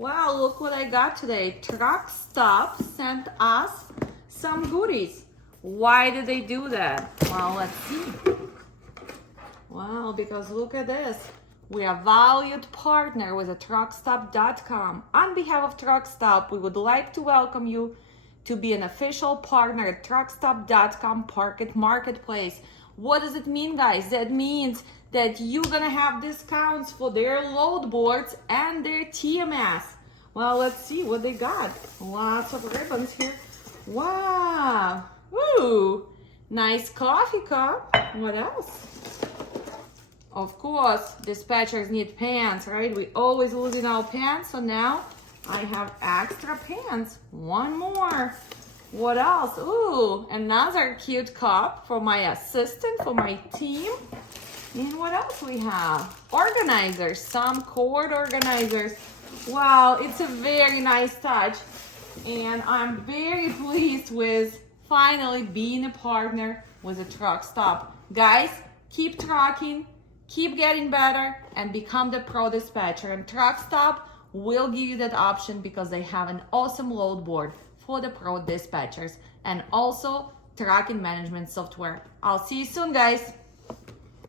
Wow, look what I got today. TRUCKSTOP sent us some goodies. Why did they do that? Well, let's see. Well, because look at this. We are a valued partner with TRUCKSTOP.com. On behalf of TRUCKSTOP, we would like to welcome you to be an official partner at TRUCKSTOP.com marketplace. What does it mean, guys? That means that you're gonna have discounts for their load boards and their TMS. Well, let's see what they got. Lots of ribbons here. Wow. Ooh, nice coffee cup. What else? Of course, dispatchers need pants, right? We always losing our pants, so now I have extra pants. One more. What else? Ooh, another cute cup for my assistant, for my team. And what else we have? Organizers, some cord organizers. Wow, it's a very nice touch. And I'm very pleased with finally being a partner with a TRUCKSTOP. Guys, keep trucking, keep getting better, and become the pro dispatcher. And TRUCKSTOP will give you that option because they have an awesome load board for the pro dispatchers and also tracking management software. I'll see you soon, guys.